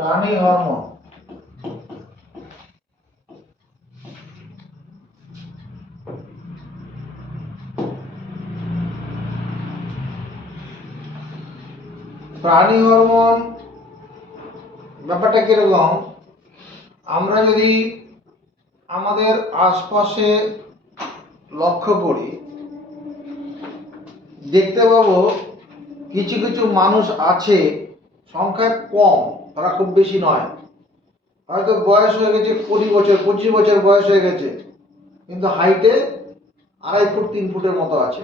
প্রাণী হরমোন। প্রাণী হরমোন ব্যাপারটা কিরকম, আমরা যদি আমাদের আশপাশে লক্ষ্য করি দেখতে পাবো কিছু কিছু মানুষ আছে, সংখ্যায় কম, তারা খুব বেশি নয়, হয়তো বয়স হয়ে গেছে 20 বছর 25 বছর বয়স হয়ে গেছে, কিন্তু হাইটে 2.5 ফুট 3 ফুটের মতো আছে।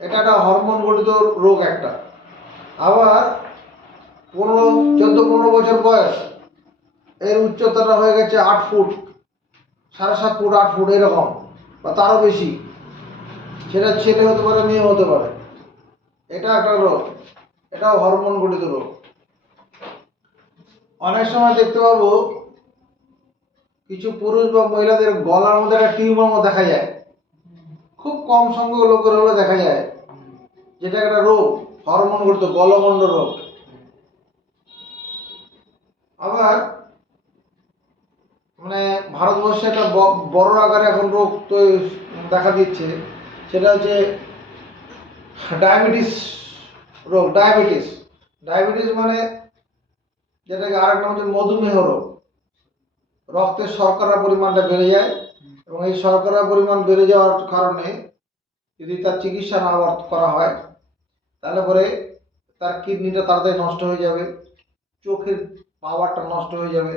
এটা একটা হরমোন গঠিত রোগ একটা। আবার 14-15 বছর বয়স, এর উচ্চতাটা হয়ে গেছে 8 ফুট, 7.5 ফুট 8 ফুট এরকম, বা তারও বেশি। সেটা ছেলে হতে পারে, মেয়ে হতে পারে। এটা একটা রোগ, এটাও হরমোন গঠিত রোগ। অনেক সময় দেখতে পাবো কিছু পুরুষ বা মহিলাদের গলার মধ্যে একটা টিউমার মতো দেখা যায়, খুব কম সংখ্যক লোকের হলে দেখা যায়, যেটা একটা রোগ, হরমোন গঠিত গলগণ্ড রোগ। আবার মানে ভারতবর্ষে একটা বড় আকারে এখন রোগ তো দেখা দিচ্ছে, সেটা হচ্ছে ডায়াবেটিস রোগ। ডায়াবেটিস মানে যেটাকে আরেক নাম হচ্ছে মধুমেহ রোগ। রক্তের শর্করার পরিমাণটা বেড়ে যায়, এবং এই শর্করার পরিমাণ বেড়ে যাওয়ার কারণে যদি তার চিকিৎসা না করা হয়, তাহলে পরে তার কিডনিটা তাড়াতাড়ি নষ্ট হয়ে যাবে, চোখের পাওয়ারটা নষ্ট হয়ে যাবে,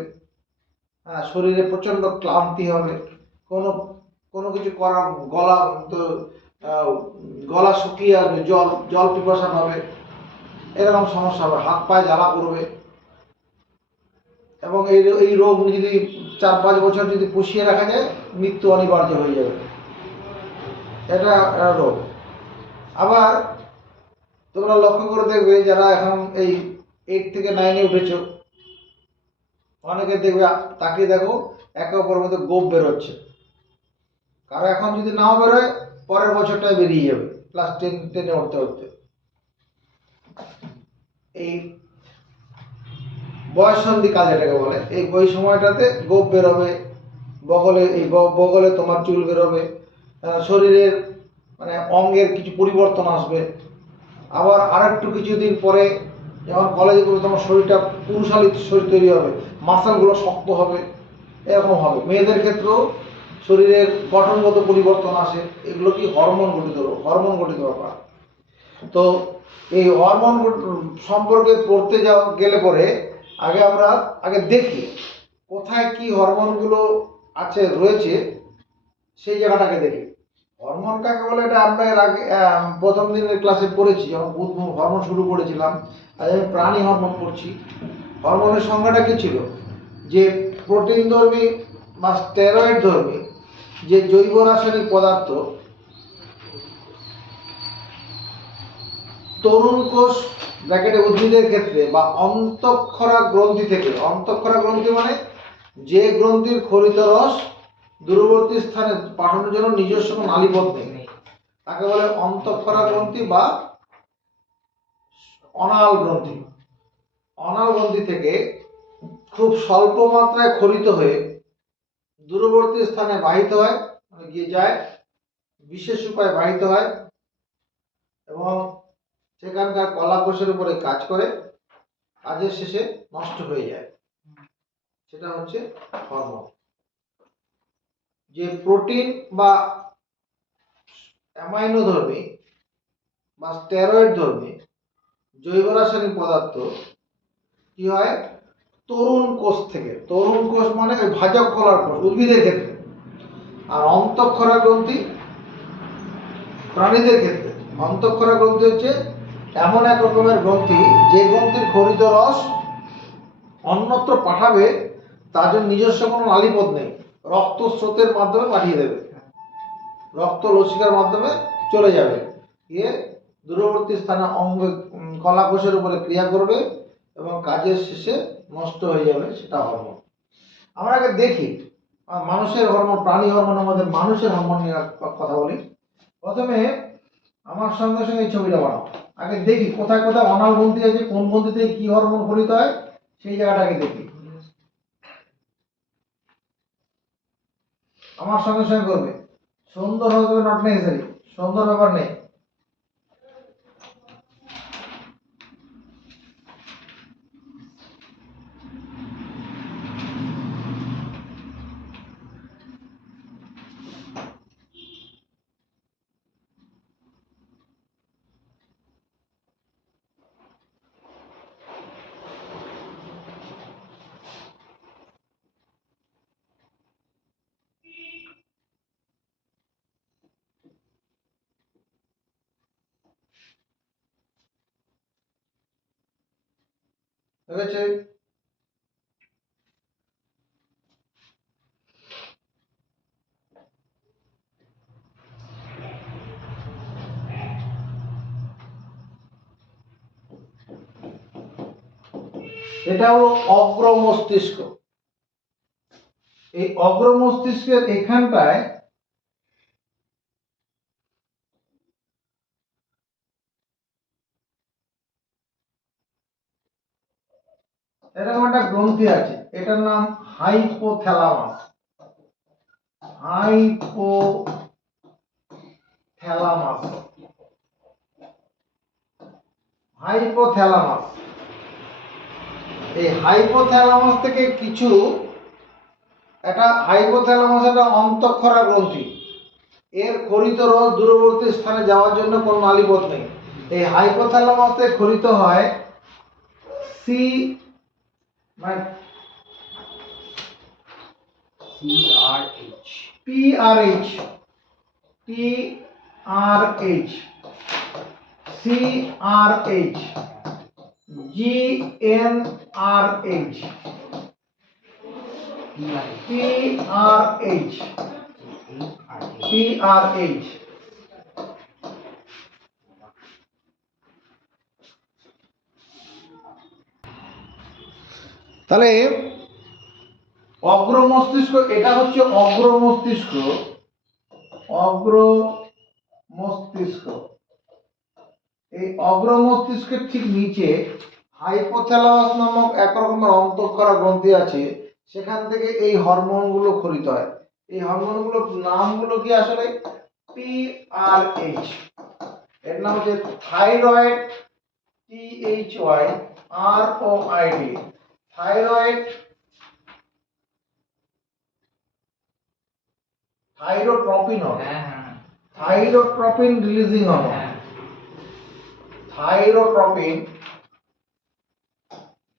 হ্যাঁ, শরীরে প্রচণ্ড ক্লান্তি হবে, কোনো কোনো কিছু করার, গলা শুকিয়ে আসবে, জল পিপাসা পাবে, এরকম সমস্যা হবে, হাত পায়ে জ্বালা করবে। এবং এই রোগ যদি 4-5 বছর যদি পুষিয়ে রাখা যায়, মৃত্যু অনিবার্য হয়ে যাবে। এটা একটা রোগ। আবার তোমরা লক্ষ্য করে দেখবে, যারা এখন এই 8 থেকে 9-এ উঠেছ, অনেকে দেখবে, তাকিয়ে দেখো, একে অপরের মধ্যে গোপ বেরোচ্ছে। কারো এখন যদি নাও বেরোয়, পরের বছরটায় বেরিয়ে যাবে, ক্লাস 10-এ উঠতে উঠতে। এই বয়ঃসন্ধি কাল যেটাকে বলে, এই সময়টাতে গোপ বেরোবে, বগলে তোমার চুল বেরোবে, শরীরের মানে অঙ্গের কিছু পরিবর্তন আসবে। আবার আরেকটু কিছুদিন পরে, যখন কলেজে পড়বে, তোমার শরীরটা পুরুষালী শরীর তৈরি হবে, মাসলগুলো শক্ত হবে, এরকম হবে। মেয়েদের ক্ষেত্রেও শরীরের গঠনগত পরিবর্তন আসে। এগুলো কি হরমোন গঠিত ব্যাপার। তো এই হরমোন সম্পর্কে পড়তে গেলে পরে আমরা দেখি কোথায় কি হরমোনগুলো রয়েছে, সেই জায়গাটাকে দেখি। হরমোন কাকে বলে, এটা আমরা এর আগে প্রথম দিনের ক্লাসে পড়েছি, যখন হরমোন শুরু করেছিলাম। আজ আমি প্রাণী হরমোন পড়ছি। হরমোনের সংজ্ঞাটা কি ছিল, যে প্রোটিন ধর্মী বা স্টেরয়েড ধর্মী যে জৈব রাসায়নিক পদার্থ তরুণ কোষ ব্র্যাকেটে উদ্ভিদের ক্ষেত্রে বা অন্তঃক্ষরা গ্রন্থি থেকে, অন্তঃক্ষরা গ্রন্থি মানে যে গ্রন্থির খরিত রস দূরবর্তী স্থানে পাঠানোর জন্য নিজস্ব কোনো নালীপথ নেই, তাকে বলে অন্তঃক্ষরা গ্রন্থি বা অনাল গ্রন্থি। অনাল গ্রন্থি থেকে খুব স্বল্প মাত্রায় খরিত হয়ে দূরবর্তী স্থানে বাহিত হয়, মানে গিয়ে যায়, বিশেষ উপায়ে বাহিত হয়, এবং সেখানকার কলা কোষের উপরে কাজ করে, কাজের শেষে নষ্ট হয়ে যায়। সেটা হচ্ছে হরমোন। যে প্রোটিন বা অ্যামাইনো ধর্মী বা স্টেরয়েড ধর্মী জৈব রাসায়নিক পদার্থ কি হয়, তরুণ কোষ থেকে, তরুণ কোষ মানে ওই ভাজক কলার কোষ উদ্ভিদের ক্ষেত্রে, আর অন্তঃক্ষরা গ্রন্থি প্রাণীদের ক্ষেত্রে। অন্তঃক্ষরা গ্রন্থি হচ্ছে এমন এক রকমের গ্রন্থি, যে গ্রন্থির খরিত রস অন্যত্র পাঠাবে, তার জন্য নিজস্ব কোনো নালীপথ নেই, রক্ত স্রোতের মাধ্যমে পাঠিয়ে দেবে, রক্ত লসিকার মাধ্যমে চলে যাবে, গিয়ে দূরবর্তী স্থানে কলা কোষের উপরে ক্রিয়া করবে, এবং কাজের শেষে নষ্ট হয়ে যাবে। সেটা হরমোন। আমরা আগে দেখি মানুষের হরমোন, প্রাণী হরমোনের মধ্যে মানুষের হরমোন নিয়ে কথা বলি। প্রথমে আমার সঙ্গে সঙ্গে এই ছবিটা বানাও। আগে দেখি কোথায় কোথায় অনাল গ্রন্থি আছে, কোন গ্রন্থি থেকে কি হরমোন খরিত হয়, সেই জায়গাটাকে দেখি। আমার সঙ্গে সঙ্গে করবে। সুন্দর হতে হবে, নট নেসেসারি, সুন্দর ব্যাপার নেই। ঠিক আছে, এটা হলো অগ্র মস্তিষ্ক। এই অগ্র মস্তিষ্কের এখানটায় এরকম একটা গ্রন্থি আছে, এটার নাম হাইপোথ্যালামাস। Hypothalamus, hypothalamus. এই হাইপোথ্যালামাস থেকে কিছু, এটা হাইপোথ্যালামাস একটা অন্তঃক্ষরা গ্রন্থি। এর খরিত রস দূরবর্তী স্থানে যাওয়ার জন্য কোনো নালীপথ নেই। এই হাইপোথ্যালামাস থেকে খরিত হয় সি মানে PRH, CRH, GNRH, PRH। তাহলে অগ্র মস্তিষ্ক, এটা হচ্ছে অগ্র মস্তিষ্ক। অগ্র মস্তিষ্ক, এই অগ্র মস্তিষ্কের ঠিক নিচে হাইপোথ্যালামাস নামক এক রকমের অন্তঃক্ষরা গ্রন্থি আছে। সেখান থেকে এই হরমোনগুলো খরিত হয়। এই হরমোনগুলোর নামগুলো কি আসলে? PRH। এর নাম হচ্ছে thyroid, THYROID, thyroid, thyrotropin, thyrotropin releasing hormone, thyrotropin,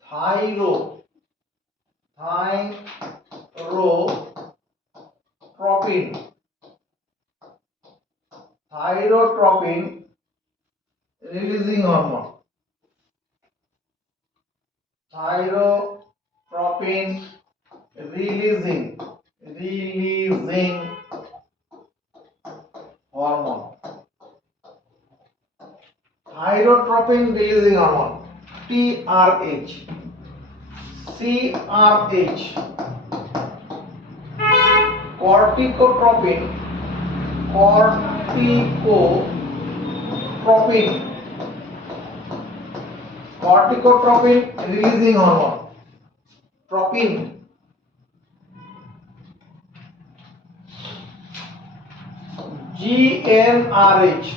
thyrotropin, thyrotropin releasing hormone, thyrotropin releasing hormone, thyrotropin releasing hormone, TRH। CRH, corticotropin, corticotropin releasing hormone, tropin. GNRH,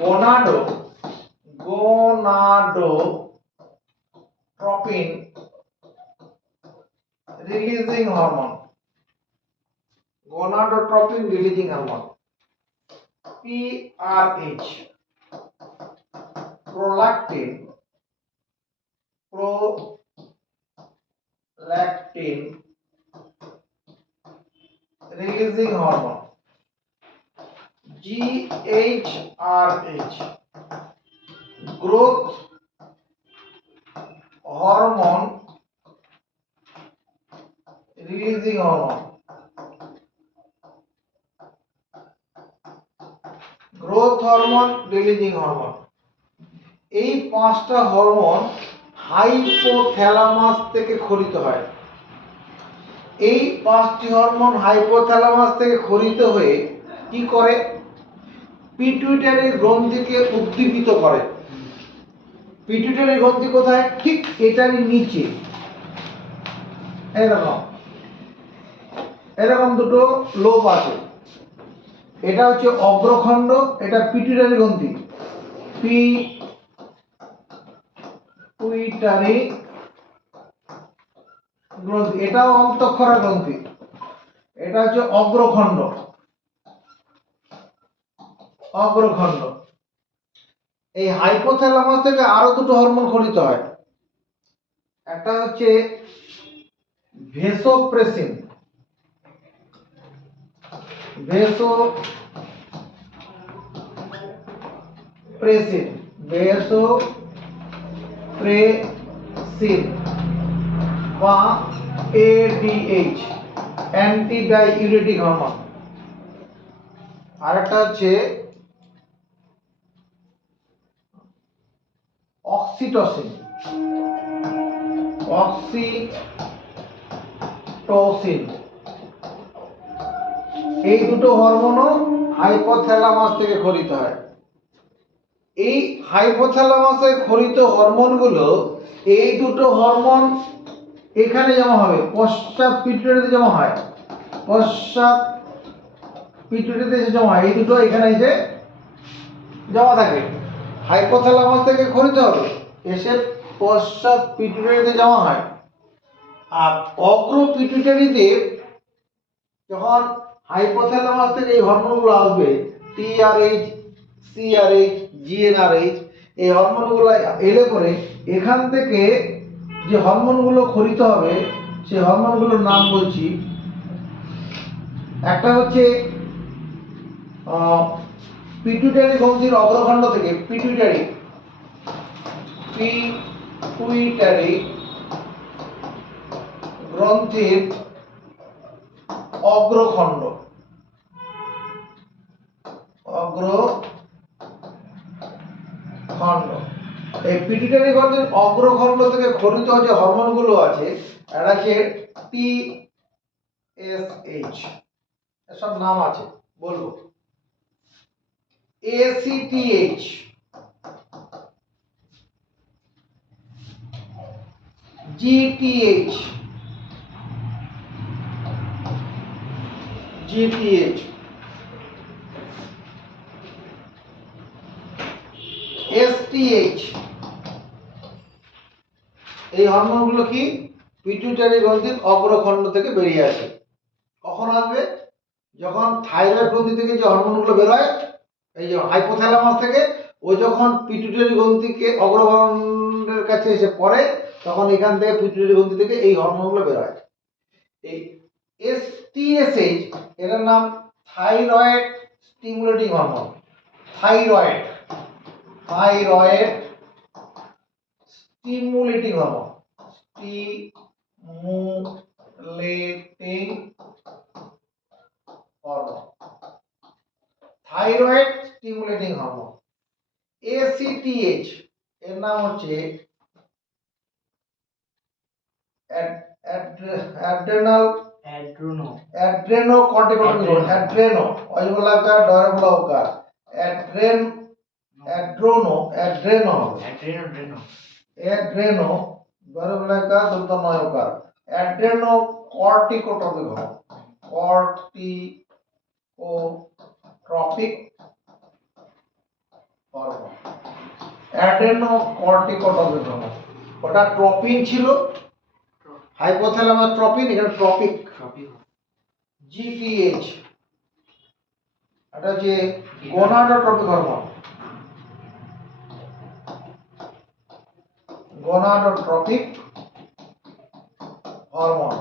gonadotropin releasing hormone, gonadotropin releasing hormone. PRH, prolactin releasing hormone. GHRH, growth hormone releasing hormone, growth hormone releasing hormone. এই পাঁচটা hormone hypothalamus থেকে খরিত হয়। এই পাঁচটি hormone hypothalamus থেকে খরিত হয়ে কি করে? পিটুইটারি গ্রন্থিকে উদ্দীপিত করে। পিটুইটারি গ্রন্থি কোথায়? ঠিক এটারই নিচে এরকম এরকম দুটো লোব আছে। এটা হচ্ছে অগ্রখণ্ড, এটা পিটুইটারি গ্রন্থি, পিটুইটারি গ্রন্থি। এটাও অন্তঃক্ষরা গ্রন্থি, এটা হচ্ছে অগ্রখণ্ড। অগ্রখণ্ড। এই হাইপোথ্যালামাস থেকে আরো দুটো হরমোন খরিত হয়। একটা হচ্ছে ভেসোপ্রেসিন, ভেসোপ্রেসিন, ভেসোপ্রেসিন বা এডিএইচ, অ্যান্টি ডাইউরেটিক হরমোন। আর একটা হচ্ছে অক্সিটোসিন, অক্সিটোসিন। এই দুটো হরমোনও হাইপোথ্যালামাস থেকে খরিত হয়। এই হাইপোথ্যালামাসে খরিত হরমোনগুলো, এই দুটো হরমোন এখানে জমা হবে, পশ্চাৎ পিটুইটারিতে জমা হয়, পশ্চাৎ পিটুইটারিতে এসে জমা হয়। এই দুটো এখানে এসে জমা থাকে। হাইপোথ্যালামাস থেকে খরিত হবে, এসে পশ্চাৎ পিটুইটারিতে জমা হয়। আর অগ্র পিটুইটারিতে যখন হাইপোথ্যালামাস থেকে এই হরমোনগুলো আসবে, টিআরএইচ, সিআরএইচ, জিএনআরএইচ, এই হরমোনগুলো এলে পরে এখান থেকে যে হরমোনগুলো খরিত হবে সেই হরমোনগুলোর নাম বলছি। একটা হচ্ছে পিটুইটারি গ্রন্থির অগ্রখণ্ড থেকে, পিটুইটারি গ্রন্থির অগ্রখণ্ড, অগ্রখণ্ড। এই পিটুইটারি গ্রন্থির অগ্রখণ্ড থেকে খরিত যে হরমোনগুলো আছে, এটা হচ্ছে টিএসএইচ, এসব নাম আছে বলবো। ACTH, GTH, STH. এই হরমোনগুলো কি পিটুইটারি গ্রন্থির অগ্রখণ্ড থেকে বেরিয়ে আসে। কখন আসবে? যখন থাইরয়েড গ্রন্থি থেকে যে হরমোনগুলো বের হয়, এই যে হাইপোথ্যালামাস থেকে, ও যখন পিটুইটারি গ্রন্থিকে অগ্রখণ্ডের কাছে এসে পড়ে, তখন এখান থেকে পিটুইটারি গ্রন্থি থেকে এই হরমোনগুলো বের হয়। এই এসটিএসএইচ, এটার নাম thyroid stimulating hormone. Thyroid stimulating hormone, stimulating hormone, thyroid stimulating hormone. ACTH এর নাম হচ্ছে অ্যাড্রেনোকর্টিকোট্রপিক, অ্যাড্রেনো অজবলাকার ডয়বলাকার, অ্যাড্রেনো ডয়বলাকার দন্তনয়কার, adrenocorticotropic hormone, corticotropic hormone, adrenocorticotropic hormone. ওটা ট্রপিন ছিল, হাইপোথ্যালামাস ট্রপিন, এখানে ট্রপিক। জিটিএইচ, এটা হচ্ছে gonadotropic hormone, gonadotropic hormone,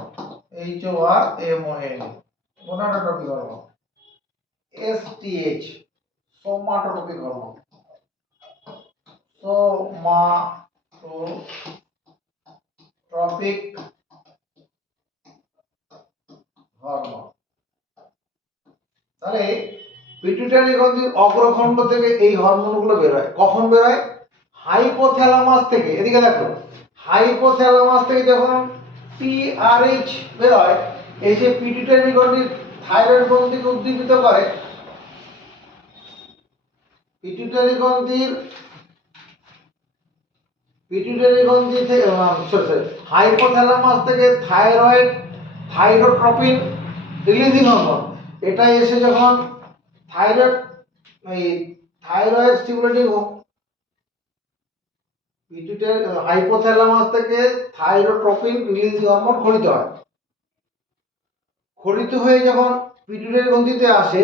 HORMON, gonadotropic hormone. STH, somatotropic hormone, somatotropic hormone. তাহলে পিটুইটারি গ্রন্থির অগ্রখণ্ড থেকে এই হরমোনগুলো বের হয়। কখন বের হয়? হাইপোথ্যালামাস থেকে। এদিকে দেখো, হাইপোথ্যালামাস থেকে যখন টিআরএইচ বের হয়, এসে পিটুইটারি গ্রন্থির থাইরয়েড গ্রন্থিকে উদ্দীপিত করে। পিটুইটারি গ্রন্থির পিটুইটারি গ্রন্থি থেকে হাইপোথ্যালামাস থেকে থাইরোট্রপিন রিলিজিং হরমোন এটা এসে যখন থাইরয়েড এই থাইরয়েড স্টিমুলেটিং পিটুইটারি হাইপোথ্যালামাস থেকে থাইরোট্রপিন রিলিজিং হরমোন খরিত হয়। খরিত হয়ে যখন পিটুইটারি গ্রন্থিতে আসে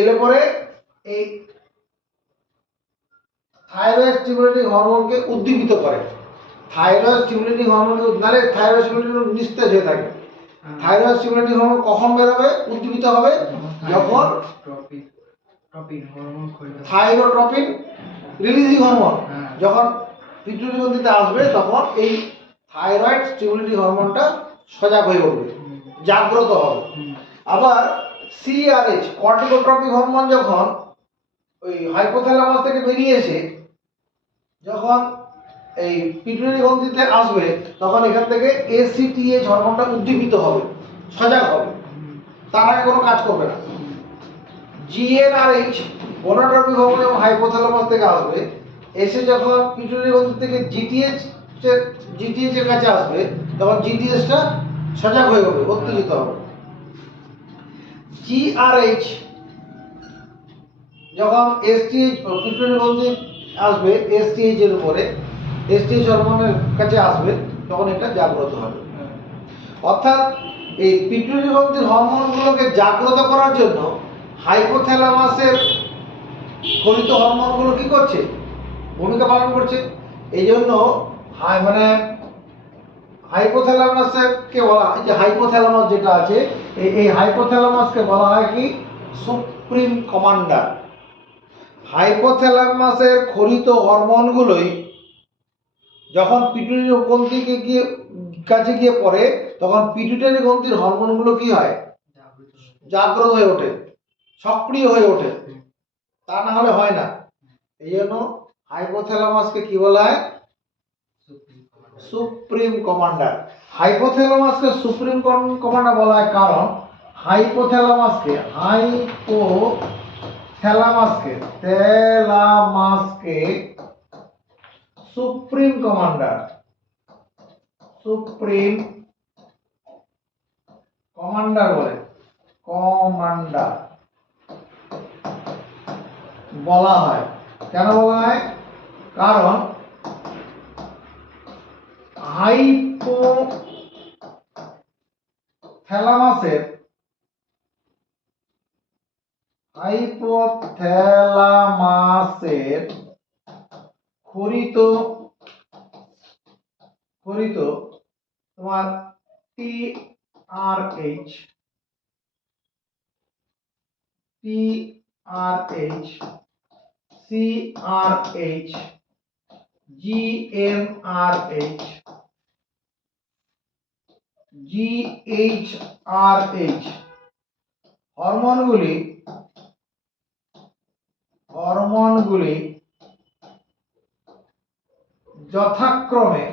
এলে পরে এই থাইরয়েড স্টিমুলেটিং হরমোনকে উদ্দীপিত করে। থাইরয়েড স্টিমুলেটিং হরমোন নালে থাইরয়েড স্টিমুলেটিং নিস্তেজ হয়ে থাকে। থাইরয়েড স্টিমুলেটিং হরমোন কখন বের হবে, উদ্দীপিত হবে যখন থাইরোট্রপিন রিলিজিং হরমোন যখন পিটুইটারি গ্রন্থিতে আসবে তখন এই থাইরয়েড স্টিমুলেটিং হরমোনটা সজাগ হয়ে উঠবে, জাগ্রত হবে। আবার সিআরএইচ কর্টিকোট্রপিক হরমোন যখন ওই হাইপোথ্যালামাস থেকে বেরিয়ে এসে যখন এই পিটুইটারি গ্রন্থিতে আসবে তখন এখান থেকে এসিটিএইচ হরমোনটা উদ্দীপিত হবে, সজাগ হবে, তার আগে কোনো কাজ করবে না। জিএনআরএইচ গোনাডোট্রপিক হরমোন যখন হাইপোথ্যালামাস থেকে আসবে এসে যখন পিটুইটারি গ্রন্থি থেকে জিটিএইচ এর কাছে আসবে তখন জিটিএইচটা সজাগ হয়ে যাবে, উত্তেজিত হবে। জিআরএইচ যখন এসটিএইচ পিটুইটারি গ্রন্থি আসবে এসটিএইচ এর উপরে এসটিএইচ হরমোনের কাছে আসবে তখন এটা জাগ্রত হবে। অর্থাৎ এই পিটুইটারি গ্রন্থির হরমোনগুলোকে জাগ্রত করার জন্য হাইপোথ্যালামাসের খরিত হরমোনগুলো কি করছে, ভূমিকা পালন করছে। এই জন্য হাইপোথ্যালামাসকে বলা হয় যে হাইপোথ্যালামাস যেটা আছে এই হাইপোথ্যালামাসকে বলা হয় কি সুপ্রিম কমান্ডার। হাইপোথ্যালামাসের খরিত হরমোনগুলোই যখন পিটুইটারি গ্রন্থিকে কাছে গিয়ে পড়ে তখন পিটুইটারি গ্রন্থির হরমোনগুলো কি হয়, জাগ্রত হয়ে ওঠে, সক্রিয় হয়ে ওঠে, তা না হলে হয় না। এই জন্য হাইপোথ্যালামাসকে কি বলা হয়, সুপ্রিম কমান্ডার। হাইপোথ্যালামাসকে সুপ্রিম কমান্ডার বলা হয় কারণ হাইপোথ্যালামাসকে সুপ্রিম কমান্ডার বলে, বলা হয়। কেন বলা হয়, কারণ হাইপোথ্যালামাসের খরিত তোমার টিআরএইচ, সিআরএইচ, জিএনআরএইচ, জিএইচআরএইচ হরমোনগুলি যথাক্রমে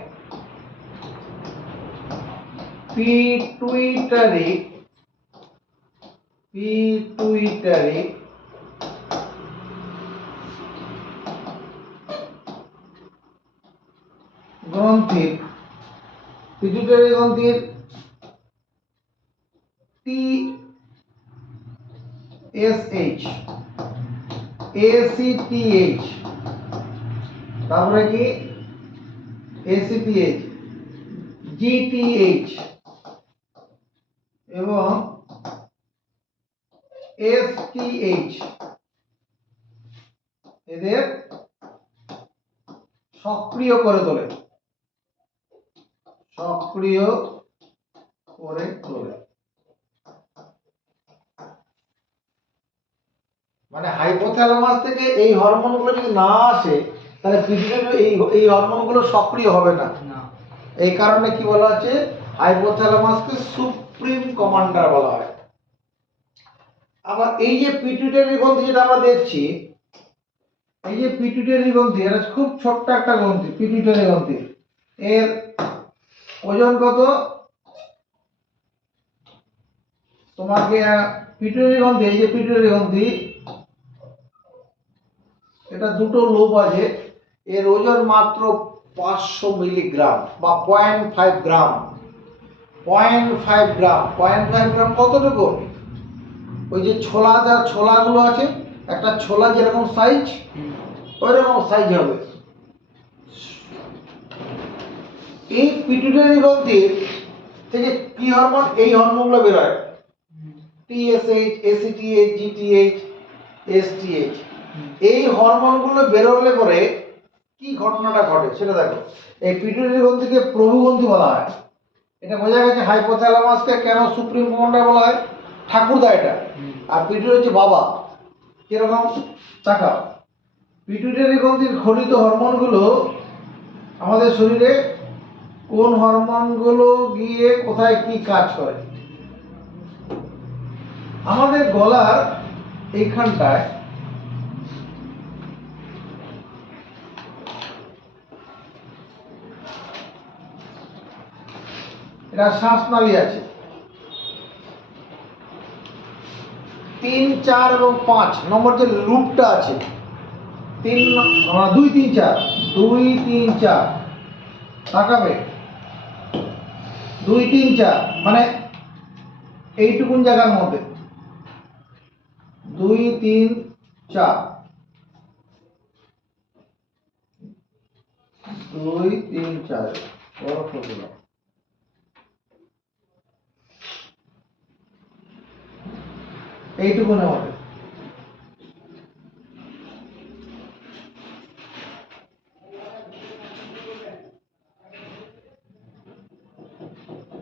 পিটুইটারি গ্রন্থির টিএসএইচ, এসিটিএইচ, তারপরে কি এসিটিএইচ, জিটিএইচ এবং এসটিএইচ এদের সক্রিয় করে তোলে, মানে হাইপোথ্যালামাস থেকে এই হরমোনগুলো যদি না আসে তাহলে পিটুইটারি এই হরমোনগুলো সক্রিয় হবে না। এই কারণে কি বলা হচ্ছে, হাইপোথ্যালামাসকে সুপ্রিম কমান্ডার বলা হয়। আবার এই যে পিটুইটারি গ্রন্থি যেটা আমরা দেখছি, এই যে পিটুইটারি গ্রন্থি এটা খুব ছোট্ট একটা গ্রন্থি। পিটুইটারি গ্রন্থি এর ওজন কত, তোমাকে পিটুইটারি গ্রন্থি, এই যে পিটুইটারি গ্রন্থি এটা দুটো লোব আছে, এর ওজন মাত্র 500 মিলিগ্রাম বা 0.5 গ্রাম। 0.5 গ্রাম, 0.5 গ্রাম কতটুকু? ওই যে ছোলাগুলো আছে, একটা ছোলা যেরকম সাইজ ওই রকম সাইজ হবে। এই পিটুইটারি গ্রন্থির থেকে কি হরমোন? এই হরমোনগুলো বেরোয়, টিএসএইচ, এসিটিএইচ, জিটিএইচ, এসটিএইচ। এই হরমোনগুলো বেরোলে পরে কি ঘটনাটা ঘটে সেটা দেখো। এই পিটুইটারি গ্রন্থিকে প্রভুগ্রন্থি বলা হয়। এটা বোঝা গেছে। হাইপোথ্যালামাসকে কেন সুপ্রিম কমান্ডার বলা হয়? ঠাকুরদা এটা। আর পিটুইটারি হচ্ছে বাবা। কিরকম? চাকা। পিটুইটারি গ্রন্থির ঘটিত হরমোনগুলো আমাদের শরীরে কোন হরমোনগুলো গিয়ে কোথায় কি কাজ করে? আমাদের গলার এইখানটায় এটা শ্বাসনালী আছে। 3, 4 এবং 5 নম্বর যে লুপটা আছে, 2, 3, 4, 2, 3, 4 তাকাবে। 2, 3, 4 মানে এইটুকুন জায়গার মধ্যে 2, 3, 4, 2, 3, 4 বরফ করে দাও। এইটুকুনের মধ্যে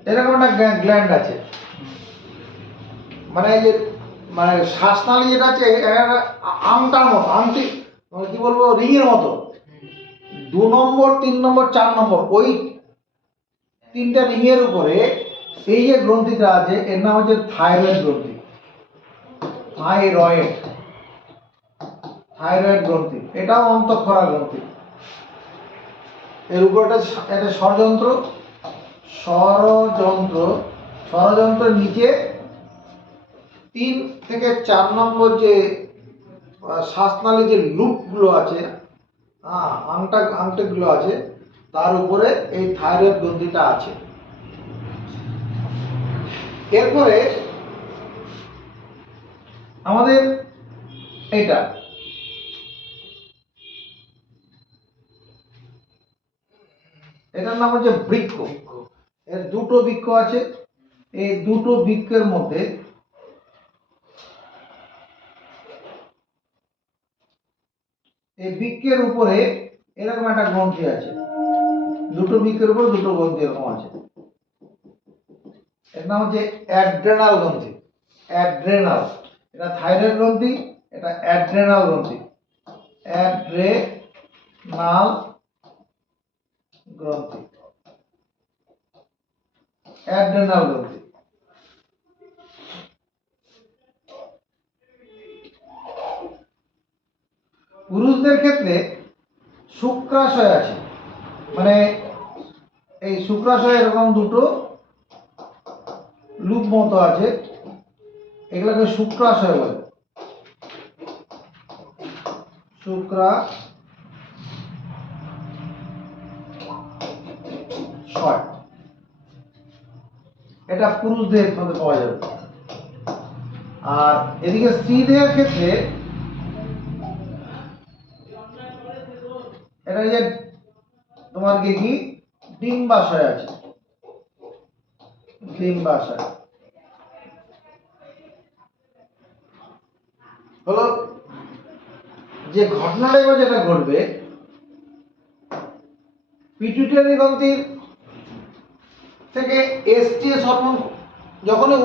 এরকম একটা গ্ল্যান্ড আছে। মানে যে মানে শ্বাসনালী যেটা আছে আংটার মতো, আংটি কি বলবো, রিংয়ের মতো। 2 নম্বর, 3 নম্বর, 4 নম্বর ওই 3টা রিংয়ের উপরে এই যে গ্রন্থিটা আছে এর নাম হচ্ছে থাইরয়েড গ্রন্থি। থাইরয়েড গ্রন্থি এটাও অন্তঃক্ষরা গ্রন্থি। এর উপরটা একটা ষড়যন্ত্রের নিচে 3 থেকে 4 নম্বর যে শ্বাসনালী যে লুপগুলো আছে, আংটাগুলো আছে, তার উপরে এই থাইরয়েড গ্রন্থিটা আছে। এরপরে আমাদের এটার নাম হচ্ছে বৃক্ক। এর দুটো বৃক্ক আছে। এই দুটো বৃক্কের মধ্যে এই বৃক্কের উপরে এরকম একটা গ্রন্থি আছে। দুটো বৃক্কের উপরে দুটো গ্রন্থি এরকম আছে। এর নাম হচ্ছে অ্যাড্রেনাল গ্রন্থি। অ্যাড্রেনাল, এটা থাইরয়েড গ্রন্থি, এটা অ্যাড্রেনাল গ্রন্থি। অ্যাড্রেনাল গ্রন্থি, অ্যাড্রেনাল গ্রন্থি। পুরুষদের ক্ষেত্রে শুক্রাশয় আছে। মানে এই শুক্রাশয় এরকম দুটো লুপ মতো আছে, এগুলোকে শুক্রাশয় বলে। শুক্রাশয় এটা পুরুষদের মধ্যে পাওয়া যাবে। আর এদিকে স্ত্রীদের ক্ষেত্রে এটা যে তোমার কি ডিম্বাশয় আছে। ডিম্বাশয় হলো যে ঘটনাটা এবার যেটা ঘটবে, পিটুইটারি গ্রন্থির থেকে এসটিএস হরমোন যখনই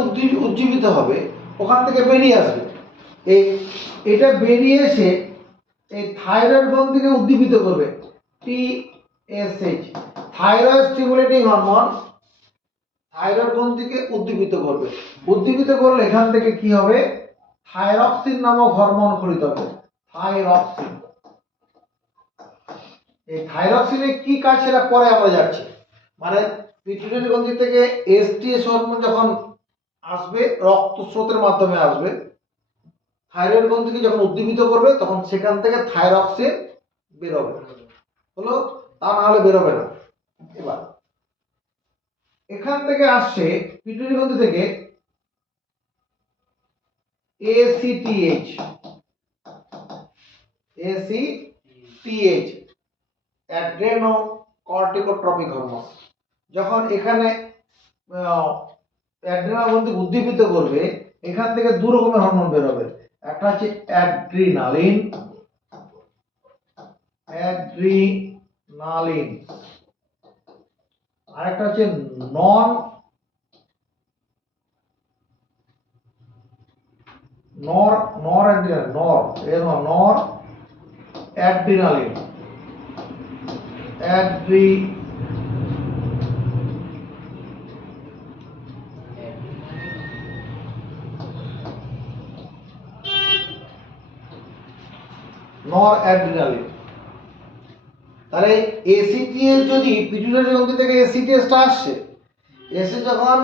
উজ্জীবিত হবে ওখান থেকে বেরিয়ে আসবে। এটা বেরিয়ে এসে এই থাইরয়েড গ্রন্থিকে উদ্দীপিত করবে। TSH, thyroid stimulating hormone, thyroid গ্রন্থিকে উদ্দীপিত করবে। উদ্দীপিত করলে এখান থেকে কি হবে? থাইরক্সিন নামক হরমোন খরিত হবে। থাইরক্সিন। এই থাইরক্সিনের কি কাজ সেটা পরে আমরা যাচ্ছি। মানে পিটুইটারি গ্রন্থি থেকে এসটিএস হরমোন যখন আসবে, রক্তস্রোতের মাধ্যমে আসবে, থাইরয়েড গ্রন্থিকে যখন উদ্দীপিত করবে তখন সেখান থেকে থাইরক্সিন বেরোবে। হলো তা না হলে বেরোবে না। এবার এখান থেকে আসছে পিটুইটারি গ্রন্থি থেকে ACTH অ্যাড্রেনোকর্টিকোট্রপিক হরমোন। যখন এখানে অ্যাড্রেনাল গ্রন্থি উদ্দীপিত করবে, এখান থেকে দু রকমের হরমোন বেরোবে। একটা হচ্ছে অ্যাড্রিনালিন আরেকটা হচ্ছে নন নর নর অ্যাড্রিনালিন নর অ্যাড্রিনালিন নরঅ্যাড্রিনালিন। তাহলে এসিটিএস যদি পিটুইটারি গ্রন্থি থেকে এসিটিএসটা আসছে, এসে যখন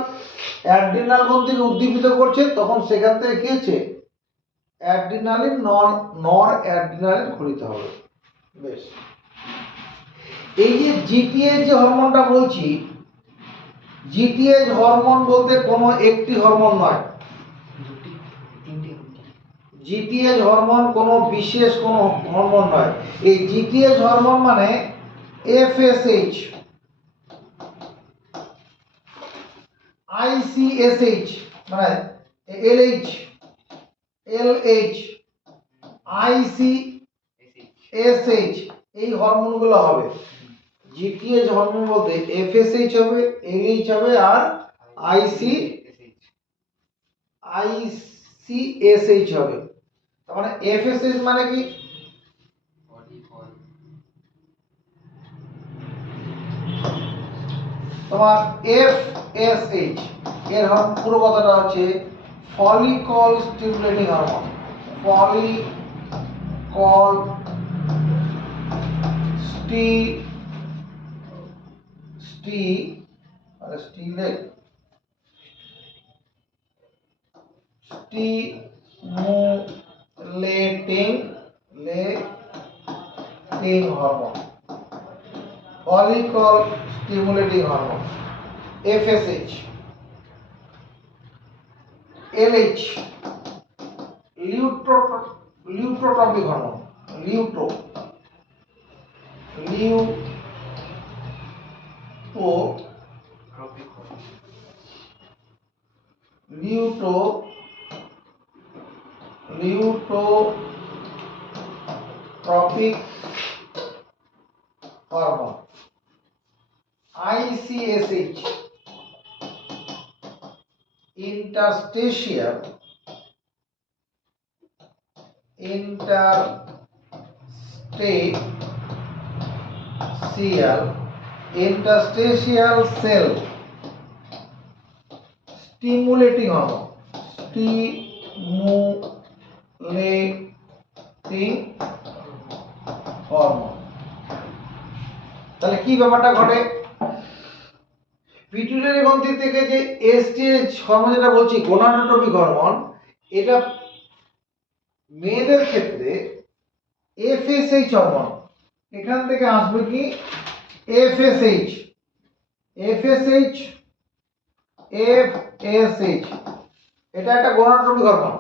অ্যাড্রিনাল গ্রন্থিকে উদ্দীপিত করছে, তখন সেখান থেকে কি হচ্ছে অ্যাড্রিনালিন নরঅ্যাড্রিনালিন খরিত হবে। বেশ, এই যে জিটিএইচ যে হরমোনটা বলছি, জিটিএইচ হরমোন বলতে কোনো একটি হরমোন নয়। জিটিএইচ হরমোন কোনো বিশেষ কোনো হরমোন নয়। এই জিটিএইচ হরমোন মানে এফএসএইচ, আইসিএসএইচ মানে এলএইচ, আইসিএসএইচ, এই হরমোনগুলো হবে। জিটিএইচ হরমোন বলতে এফএসএইচ হবে, এলএইচ হবে আর আইসিএসএইচ হবে। তার মানে এফএসএইচ মানে কি, তোমার এফএসএইচ এর পুরো কথাটা হচ্ছে follicle stimulating hormone. Follicle stimulating hormone, follicle stimulating hormone FSH. LH luteotropic hormone, luteotropic hormone. ICSH interstitial cell stimulating hormone, তাহলে কি ব্যাপারটা ঘটে, পিটুইটারি গ্রন্থি থেকে যে এসটিএইচ হরমোন যেটা বলছি গোনাডোট্রপিক হরমোন, এটা মেয়েদের ক্ষেত্রে এফএসএইচ হরমোন। এখান থেকে আসবে কি এফএসএইচ, এটা একটা গোনাডোট্রপিক হরমোন।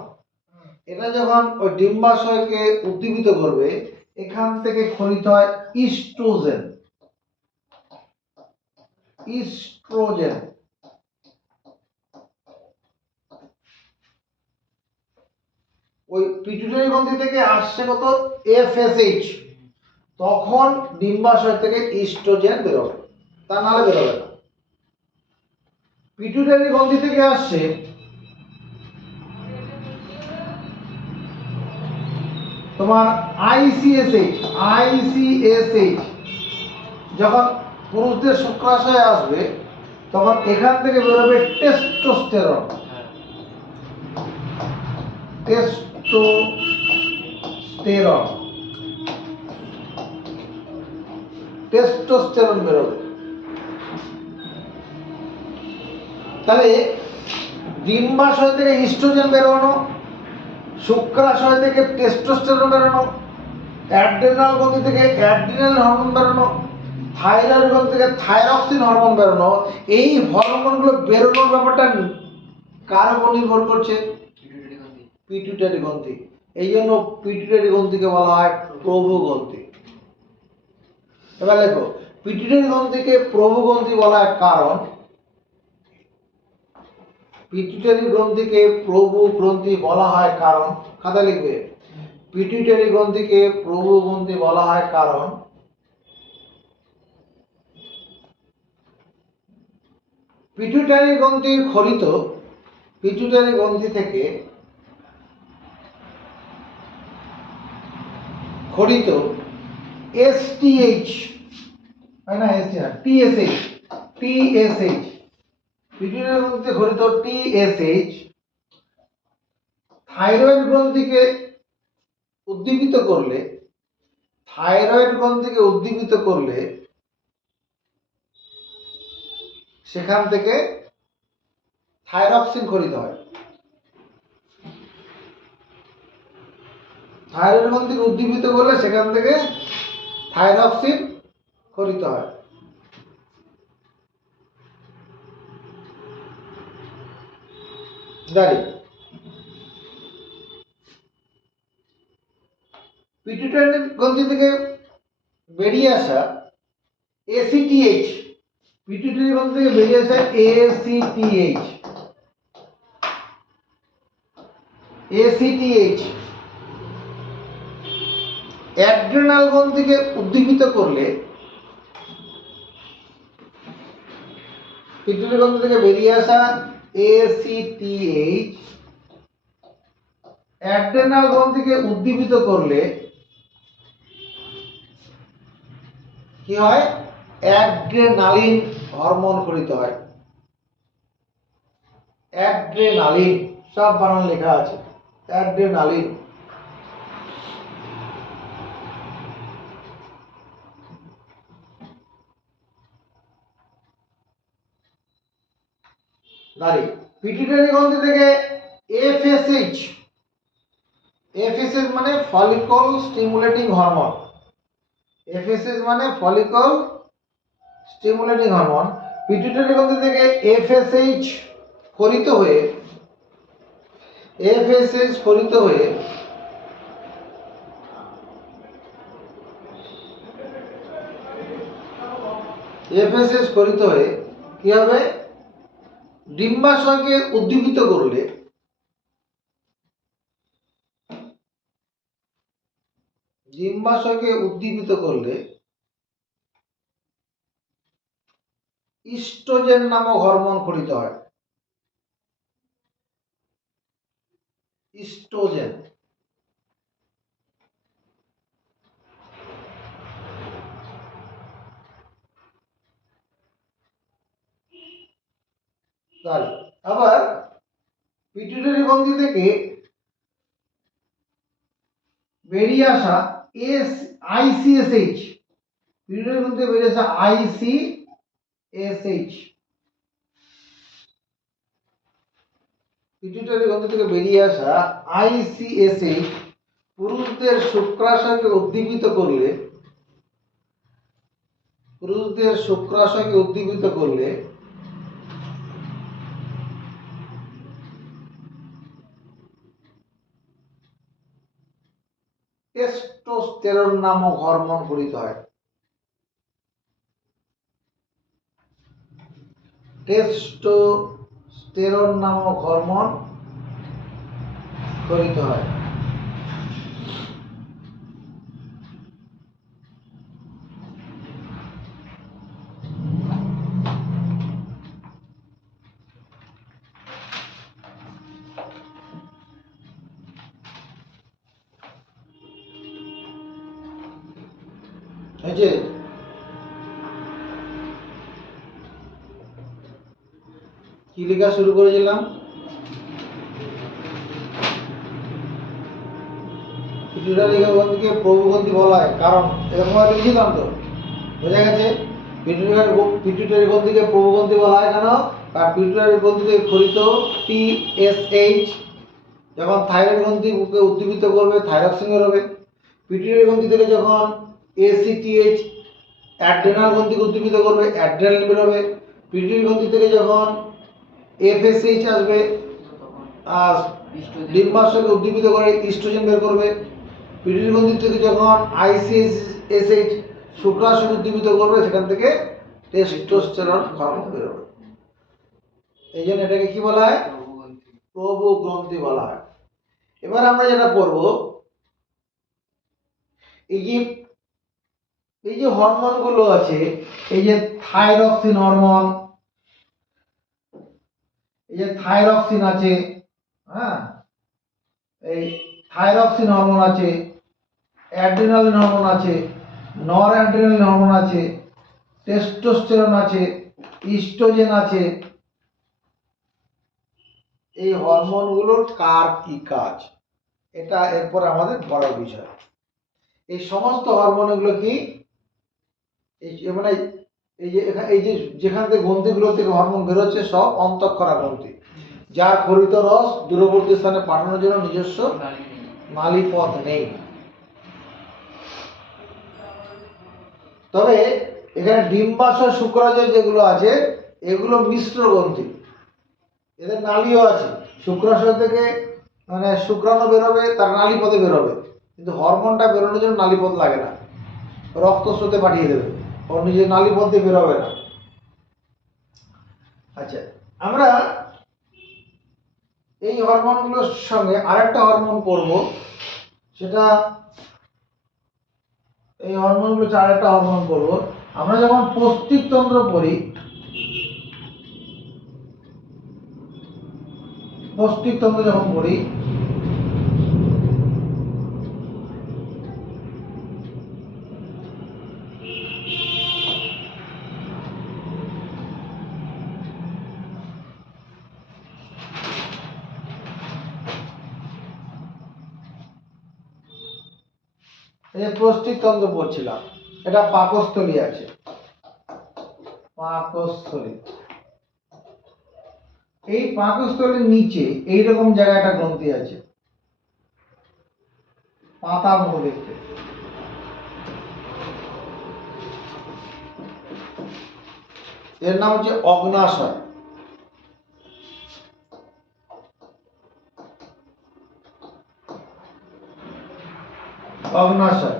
এটা যখন ওই ডিম্বাশয়কে উদ্দীপিত করবে, এখান থেকে খরিত হয় ইস্ট্রোজেন। ওই পিটুইটারি গ্রন্থি থেকে আসছে কত এফএসএইচ, তখন ডিম্বাশয় থেকে ইস্ট্রোজেন বেরোবে, তা নাহলে বেরোবে না। পিটুইটারি গ্রন্থি থেকে আসছে তোমার আইসিএসএইচ, যখন পুরুষদের শুক্রাশয়ে আসবে, তখন এখান থেকে বেরোবে টেস্টোস্টেরন, টেস্টোস্টেরন বেরোবে। তাহলে ডিম্বাশয় থেকে ইস্ট্রোজেন বেরোনো, শুক্রাশয় থেকে টেস্টোস্টেরন বেরোনো, অ্যাড্রিনাল গ্রন্থি থেকে অ্যাড্রিনাল হরমোন বেরোনো, থাইরয়েড গ্রন্থি থেকে থাইরক্সিন হরমোন বেরোনো, এই হরমোনগুলো বেরোনোর ব্যাপারটা কার উপর নির্ভর করছে? পিটুইটারি গ্রন্থি। এই জন্য পিটুইটারি গ্রন্থিকে বলা হয় প্রভু গ্রন্থি। এবার দেখো, পিটুইটারি গ্রন্থিকে প্রভু গ্রন্থি বলা হয় কারণ, পিটুইটারি গ্রন্থিকে প্রভু গ্রন্থি বলা হয় কারণ, খাতা লিখবে, পিটুইটারি গ্রন্থিকে প্রভু গ্রন্থি বলা হয় কারণ পিটুইটারি গ্রন্থির খরিত, পিটুইটারি গ্রন্থি থেকে খরিত এসটিএইচ, না টিএসএইচ, টিএসএইচ, পিটুইটারি গ্রন্থিতে খরিত টিএসএইচ থাইরয়েড গ্রন্থিকে উদ্দীপিত করলে, থাইরয়েড গ্রন্থিকে উদ্দীপিত করলে সেখান থেকে থাইরক্সিন খরিত হয়। থাইরয়েড গ্রন্থিকে উদ্দীপিত করলে সেখান থেকে থাইরক্সিন খরিত হয়। জানি পিটুইটারি গ্রন্থি থেকে বেরিয়ে আসা এসিটিএইচ, পিটুইটারি গ্রন্থি থেকে বেরিয়ে আসা এসিটিএইচ, এসিটিএইচ অ্যাড্রেনাল গ্রন্থিকে উদ্দীপিত করলে, পিটুইটারি গ্রন্থি থেকে বেরিয়ে আসা এসিটিএইচ অ্যাড্রেনাল গ্রন্থিকে উদ্দীপিত করলে কি হয়? অ্যাড্রেনালিন হরমোন খরিত হয়। অ্যাড্রেনালিন, সব বানান লেখা আছে, অ্যাড্রেনালিন। দাঁড়ি পিটুইটারি গ্রন্থি থেকে এফএসএইচ, এফএসএইচ মানে ফলিকল স্টিমুলেটিং হরমোন, এফএসএইচ মানে ফলিকল স্টিমুলেটিং হরমোন, পিটুইটারি গ্রন্থি থেকে এফএসএইচ খরিত হয়ে, এফএসএইচ খরিত হয়ে এফএসএইচ খরিত হয়ে কি হবে? ডিম্বাশয়কে উদ্দীপিত করলে, ডিম্বাশয়কে উদ্দীপিত করলে ইস্ট্রোজেন নামক হরমোন খরিত হয়। ইস্ট্রোজেন। আবার পিটুইটারি গ্রন্থি থেকে বেরিয়ে আসা আইসিএসএইচ, পিটুইটারি গ্রন্থি থেকে বেরিয়ে আসা আইসিএসএইচ, পিটুইটারি গ্রন্থি থেকে বেরিয়ে আসা আইসিএসএইচ পুরুষদের শুক্রাশয়কে উদ্দীপিত করলে, পুরুষদের শুক্রাশয়কে উদ্দীপিত করলে টেস্টোস্টেরন নামক হরমোন খরিত হয়। টেস্টোস্টেরন নামক হরমোন খরিত হয়। কি লেখা শুরু করেছিলাম? পিটুইটারি গ্রন্থিকে প্রভু গ্রন্থি বলা হয় কারণ, এরকম ভাবে লিখেছিলাম তো, বোঝা গেছে? পিটুইটারি গ্রন্থিকে প্রভু গ্রন্থি বলা হয় কেন? কারণ পিটুইটারি গ্রন্থি থেকে খরিত টিএসএইচ যখন থাইরয়েড গ্রন্থিকে উদ্দীপিত করবে থাইরক্সিন বেরোবে। পিটুইটারি গ্রন্থি থেকে যখন এসিটিএইচ অ্যাড্রেনাল গ্রন্থিকে উদ্দীপিত করবে, অ্যাড্রেনালিন বেরোবে। পিটুইটারি গ্রন্থি থেকে যখন এফএসএইচ আসবে আর ডিম্বাশয়কে উদ্দীপিত করে ইস্ট্রোজেন বের করবে। পিটুইটারি গ্রন্থি থেকে যখন আইসিএসএইচ শুক্রাশয় উদ্দীপিত করবে, সেখান থেকে টেস্টোস্টেরন হরমোন বেরোবে। এই জন্য এটাকে কি বলা হয়? প্রভু গ্রন্থি বলা হয়। এবার আমরা যেটা পড়ব, এই যে হরমোন গুলো আছে, এই যে থাইরক্সিন হরমোন, এই যে থাইরক্সিন আছে, হ্যাঁ, এই থাইরক্সিন হরমোন আছে, অ্যাড্রিনালিন হরমোন আছে, নর অ্যাড্রিনালিন হরমোন আছে, টেস্টোস্টেরন আছে, ইস্ট্রোজেন আছে। এই হরমোনগুলোর কার কি কাজ, এটা এরপর আমাদের পড়ার বিষয়। এই সমস্ত হরমোনগুলো কি, মানে এই যে যেখান থেকে গ্রন্থিগুলো থেকে হরমোন বেরোচ্ছে সব অন্তঃক্ষরা গ্রন্থি, যার ক্ষরিত রস দূরবর্তী স্থানে পাঠানোর জন্য নিজস্ব নালীপথ নেই। তবে এখানে ডিম্বাশয় শুক্রাশয় যেগুলো আছে এগুলো মিশ্র গ্রন্থি, এদের নালীও আছে। শুক্রাশয় থেকে মানে শুক্রাণু বেরোবে, তার নালীপথে বেরোবে, কিন্তু হরমোনটা বেরোনোর জন্য নালীপথ লাগে না, রক্ত স্রোতে পাঠিয়ে দেবে, ওর নিজের নালীপথ দিয়ে বেরোবে না। আচ্ছা, আমরা এই হরমোনগুলোর সঙ্গে আরেকটা হরমোন পড়ব, সেটা এই হরমোনগুলো আরেকটা হরমোন পড়ব। আমরা যখন পৌষ্টিকতন্ত্র পড়ি, পৌষ্টিকতন্ত্র যখন পড়ি, এই পৌষ্টিকতন্ত্র পড়ছিলাম, এটা পাকস্থলী আছে, পাকস্থলী। এই পাকস্থলীর নিচে এইরকম জায়গায় একটা গ্রন্থি আছে, পাতার মতো দেখতে। এর নাম হচ্ছে অগ্নাশয়। অগ্নাশয়,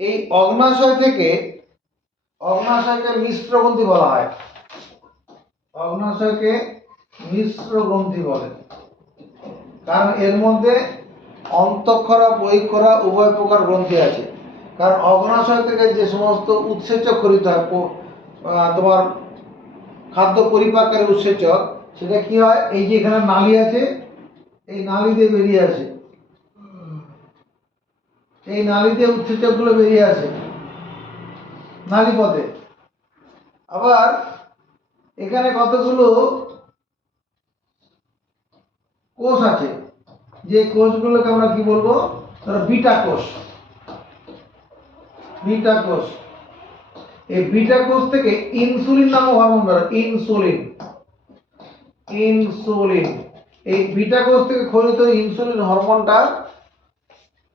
এই অগ্নাশয় থেকে, অগ্নাশয়কে মিশ্র গ্রন্থি বলা হয়, অগ্নাশয়কে মিশ্র গ্রন্থি বলে, কারণ এর মধ্যে অন্তঃক্ষরা বহিঃক্ষরা উভয় প্রকার গ্রন্থি আছে। কারণ অগ্নাশয় থেকে যে সমস্ত উৎসেচক খরিত হয়, তোমার খাদ্য পরিপাকের উৎসেচক, সেটা কি হয়, এই যে এখানে নালী আছে, এই নালী দিয়ে বেরিয়ে আসে, এই নালী দিয়ে উৎসেচকগুলো বেরিয়ে আসে নালীপথে। আবার এখানে কতগুলো কোষ আছে, যে কোষগুলোকে আমরা কি বলবো, বিটা কোষ। বিটা কোষ, এই বিটা কোষ থেকে ইনসুলিন নামক হরমোন বেরোয়, ইনসুলিন। ইনসুলিন, এই বিটা কোষ থেকে খরিত ইনসুলিন হরমোনটা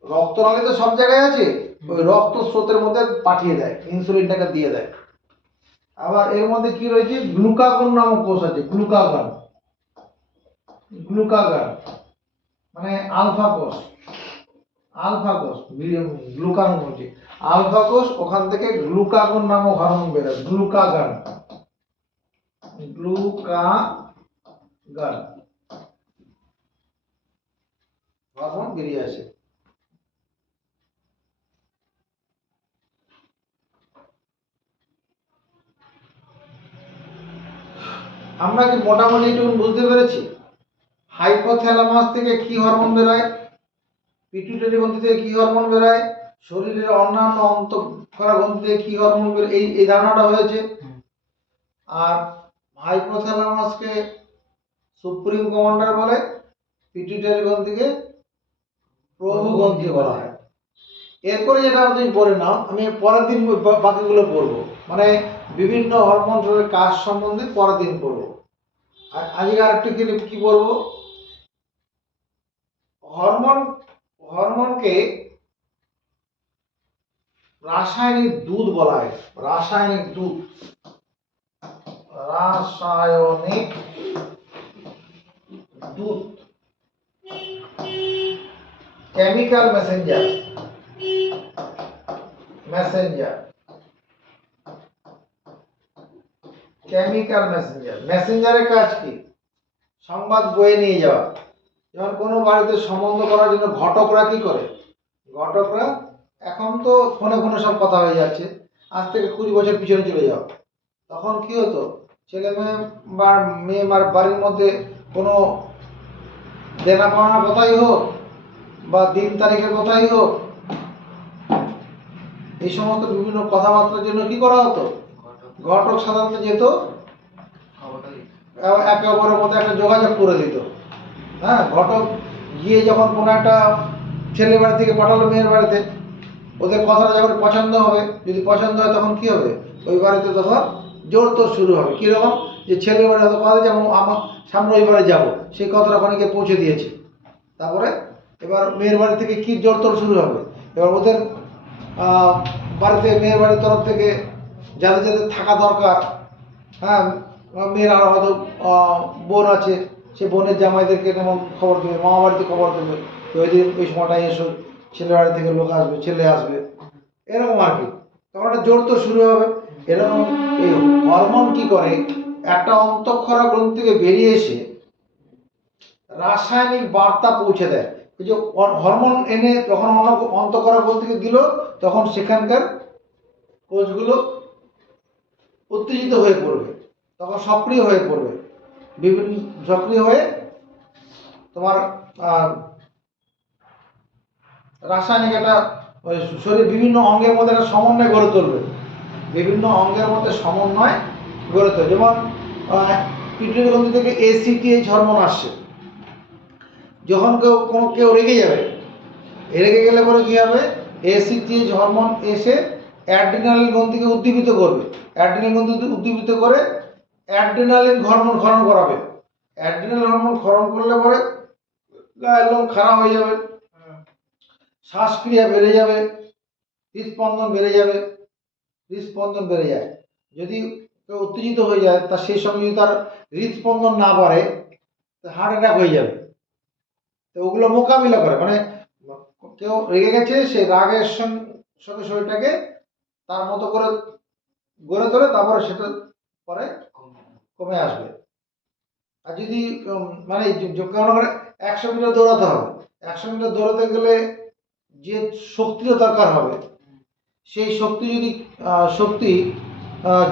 রক্তনালীতে সব জায়গায় আছে, ওই রক্ত স্রোতের মধ্যে পাঠিয়ে দেয়, ইনসুলিনটাকে দিয়ে দেয়। আবার এর মধ্যে কি রয়েছে, গ্লুকাগন নামক কোষ আছে, গ্লুকাগন। গ্লুকাগন মানে আলফা কোষ, আলফা কোষ, গ্লুকাগন বলছি, আলফা কোষ, ওখান থেকে গ্লুকাগন নামক হরমোন বেরোয়, গ্লুকাগন। গ্লুকাগন হরমোন বেরিয়ে আসে। আমরা কি মোটামুটি একটু বুঝতে পেরেছি হাইপোথ্যালামাস থেকে কি হরমোন বেরোয়, পিটুইটারি গ্রন্থি থেকে কি হরমোন বেরোয়, শরীরের অন্যান্য অন্তঃক্ষরা গ্রন্থি থেকে কি হরমোন বেরোয়, এই ধারণাটা হয়েছে। আর হাইপোথ্যালামাসকে সুপ্রিম কমান্ডার বলে, পিটুইটারি গ্রন্থিকে প্রভু গ্রন্থি বলা হয়। এরপরে যেটা তুমি পড়ে নাও, আমি পরের দিন বাকিগুলো পড়বো, মানে বিভিন্ন হরমোনের কাজ সম্বন্ধে পরের দিন পড়বো। আর আজকে আরেকটু কি বলবো, হরমোনকে রাসায়নিক দুধ বলা হয়। রাসায়নিক দুধ, রাসায়নিক দুধ, chemical messenger, messenger, chemical messenger. মেসেঞ্জারের কাজ কি? সংবাদ বয়ে নিয়ে যাওয়া। যেমন কোনো বাড়িতে সম্বন্ধ করার জন্য ঘটকরা কি করে? ঘটকরা, এখন তো ফোনে ফোনে সব কথা হয়ে যাচ্ছে, আজ থেকে 20 বছর পিছনে চলে যাও, তখন কি হতো? ছেলে মেয়ে বা মেয়ে বাড়ির মধ্যে কোনো দেনা পাওনার কথাই হোক বা দিন তারিখের কথাই হোক, এই সমস্ত বিভিন্ন কথাবার্তার জন্য কি করা হতো? ঘটক সাধারণত যেত, একে অপরের মধ্যে একটা যোগাযোগ করে দিত। হ্যাঁ, ঘটক গিয়ে যখন কোনো একটা ছেলে বাড়ি থেকে পাঠালো মেয়ের বাড়িতে, ওদের কথাটা যখন পছন্দ হবে, যদি পছন্দ হয় তখন কি হবে? ওই বাড়িতে তখন জোরতোর শুরু হবে। কীরকম? যে ছেলে বাড়ি হয়তো কথা যেমন আমার সামনে রবিবারে যাবো, সেই কথাটা ওখানে গিয়ে পৌঁছে দিয়েছে। তারপরে এবার মেয়ের বাড়ি থেকে কি জোরতোর শুরু হবে? এবার ওদের বাড়িতে মেয়ের বাড়ির তরফ থেকে যাদের যাদের থাকা দরকার, হ্যাঁ, মেয়ের আরও হয়তো বোন আছে, সে বোনের জামাইদেরকে যেমন খবর দেবে, মামা বাড়িতে খবর দেবে, তো ওই দিন ওই সময়টাই এসো, ছেলে বাড়ি থেকে লোক আসবে, ছেলে আসবে, এরকম আর কি। তখন একটা জোর তো শুরু হবে। এরকম এই হরমোন কি করে? একটা অন্তঃক্ষরা গ্রন্থি থেকে বেরিয়ে এসে রাসায়নিক বার্তা পৌঁছে দেয়। এই যে হরমোন এনে যখন অন্তঃক্ষরা গ্রন্থিকে দিল, তখন সেখানকার কোষগুলো উত্তেজিত হয়ে পড়বে, তখন সক্রিয় হয়ে পড়বে, বিভিন্ন সক্রিয় হয়ে তোমার রাসায়নিক একটা শরীর বিভিন্ন অঙ্গের মধ্যে একটা সমন্বয় গড়ে তুলবে, বিভিন্ন অঙ্গের মধ্যে সমন্বয় গড়ে তোলে। যেমন পিটুইটারি গ্রন্থি থেকে ACTH হরমোন আসছে। যখন কেউ রেগে যাবে, রেগে গেলে পরে কী হবে? ACTH হরমোন এসে অ্যাড্রিনালিন গ্রন্থিকে উদ্দীপিত করবে, অ্যাড্রিনালিন গ্রন্থিকে উদ্দীপিত করে অ্যাড্রিনালিন হরমোন ক্ষরণ করাবে। অ্যাড্রিনাল হরমোন ক্ষরণ করলে পরে গায়ের লোম খারাপ হয়ে যাবে, শ্বাসক্রিয়া বেড়ে যাবে, হৃদস্পন্দন বেড়ে যাবে, হৃদস্পন্দন বেড়ে যায়। যদি কেউ উত্তেজিত হয়ে যায়, তা সেই সময় যদি তার হৃদস্পন্দন না বাড়ে, হার্ট অ্যাটাক হয়ে যাবে। তো ওগুলো মোকাবিলা করে, মানে কেউ রেগে গেছে, সে রাগের সঙ্গে শরীরটাকে তার মতো করে গড়ে তোলে, তারপরে সেটা পরে কমে আসবে। আর যদি মানে 100 মিটার দৌড়াতে হবে, 100 মিটার দৌড়াতে গেলে যে শক্তির দরকার হবে, সেই শক্তি যদি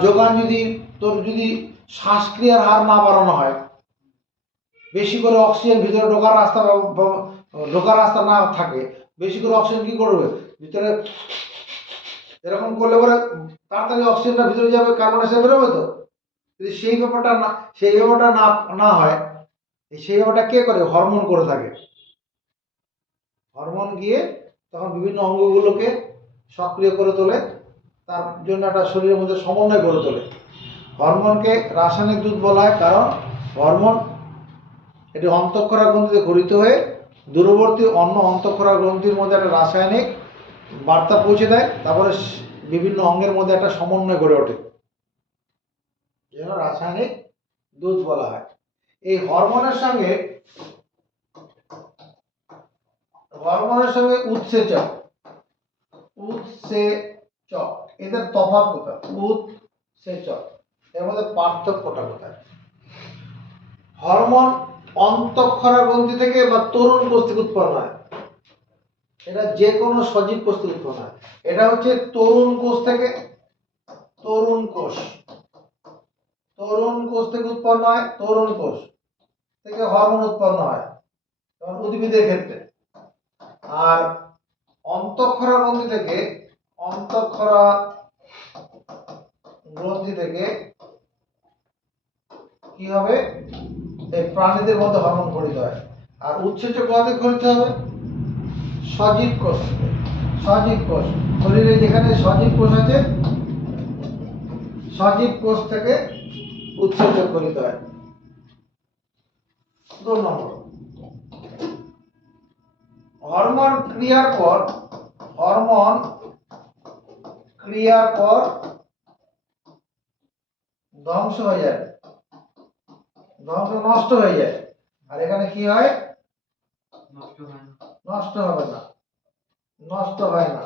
যোগান যদি তোর যদি শ্বাসক্রিয়ার হার না বাড়ানো হয়, বেশি করে অক্সিজেন ভিতরে ঢোকার রাস্তা না থাকে, বেশি করে অক্সিজেন কি করবে ভিতরে, এরকম করলে পরে তাড়াতাড়ি অক্সিজেনটা ভিতরে যাবে, কার্বন ডাইঅক্সাইড বেরোবে। তো যদি সেই ব্যাপারটা না হয়, সেই ব্যাপারটা কে করে? হরমোন করে থাকে। হরমোন গিয়ে তখন বিভিন্ন অঙ্গগুলোকে সক্রিয় করে তোলে, তার জন্য একটা শরীরের মধ্যে সমন্বয় গড়ে তোলে। হরমোনকে রাসায়নিক দুধ বলা হয়, কারণ হরমোন এটি অন্তঃক্ষরা গ্রন্থিতে গঠিত হয়ে দূরবর্তী অন্য অন্তঃক্ষরা গ্রন্থির মধ্যে একটা রাসায়নিক বার্তা পৌঁছে দেয়, তারপরে বিভিন্ন অঙ্গের মধ্যে একটা সমন্বয় গড়ে ওঠে, যেন রাসায়নিক দুধ বলা হয়। এই হরমোনের সঙ্গে উৎসেচক, এদের তফাৎ কোথায়? উৎসেচক, এর মধ্যে পার্থক্যটা কোথায়? হরমোন অন্তঃক্ষরা গ্রন্থি থেকে বা তরুণ কোষ থেকে উৎপন্ন হয়, এটা যে কোনো সজীব কোষ থেকে উৎপন্ন হয়। এটা হচ্ছে তরুণ কোষ থেকে, তরুণ কোষ থেকে উৎপন্ন হয়, তরুণ কোষ থেকে হরমোন উৎপন্ন হয়, যেমন উদ্ভিদের ক্ষেত্রে। আর অন্তঃক্ষরা গ্রন্থি থেকে কি হবে? এই প্রাণীদের মধ্যে হরমোন গঠিত হয়। আর উৎসেচক কোথা থেকে গঠিত হবে? সজীব কোষ থেকে। সজীব কোষ, শরীরে যেখানে সজীব কোষ আছে, সজীব কোষ থেকে উৎসেচক গঠিত হয়। 2 নম্বর, হরমোন ক্রিয়ার পর হরমোন ক্রিয়ার পর ধ্বংস হয়ে যায়, নষ্ট হয়ে যায়। আর এখানে কি হয়? নষ্ট হবে না, নষ্ট হয় না।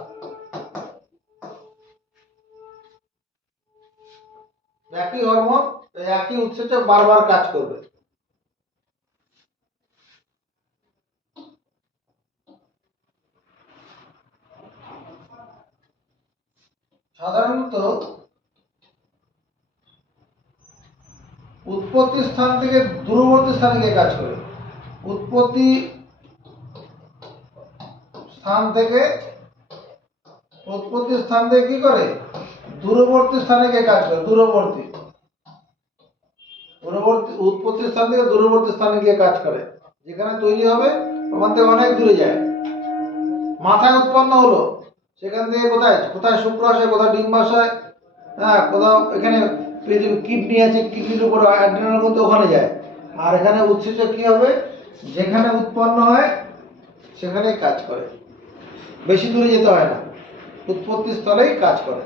একই হরমোন একই উৎসেচক বারবার কাজ করবে। সাধারণত উৎপত্তি স্থান থেকে দূরবর্তী স্থানে গিয়ে কাজ করে। উৎপত্তি স্থান থেকে কি করে? দূরবর্তী স্থানে গিয়ে কাজ করে। উৎপত্তি স্থান থেকে দূরবর্তী স্থানে গিয়ে কাজ করে। যেখানে তৈরি হবে ওখান থেকে অনেক দূরে যায়। মাথায় উৎপন্ন হলো, সেখান থেকে কোথায় শুক্রাশয়, কোথায় ডিম্বাশয়, কোথাও এখানে কিডনি আছে, কিডনির উপর অ্যাড্রেনাল গ্রন্থি, ওখানে যায়। আর এখানে উৎসেচক কি হবে? যেখানে উৎপন্ন হয় সেখানেই কাজ করে, বেশি দূরে যেতে হয় না, উৎপত্তি স্থলেই কাজ করে।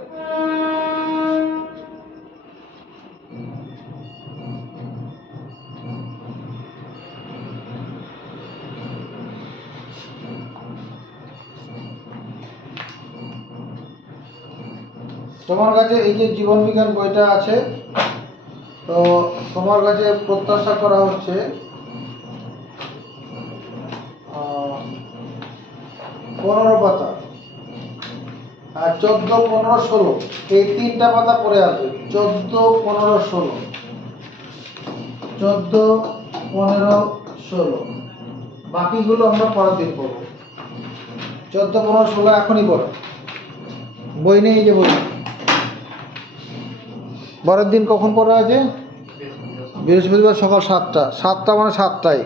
তোমার কাছে এই যে জীবন বিজ্ঞান বইটা আছে, তো তোমার কাছে প্রত্যাশা করা হচ্ছে 15 পাতা আর 14, 15, 16, এই 3টা পাতা পড়ে আসবে। 14, 15, 16, 14, 15, 16, বাকিগুলো আমরা পরের দিন পড়বো। 14, 15, 16 এখনই পড়ো, বই নেই, এই যে বই। পরের দিন কখন পড়া আছে? বৃহস্পতিবার সকাল 7টা, 7টা মানে 7টায়।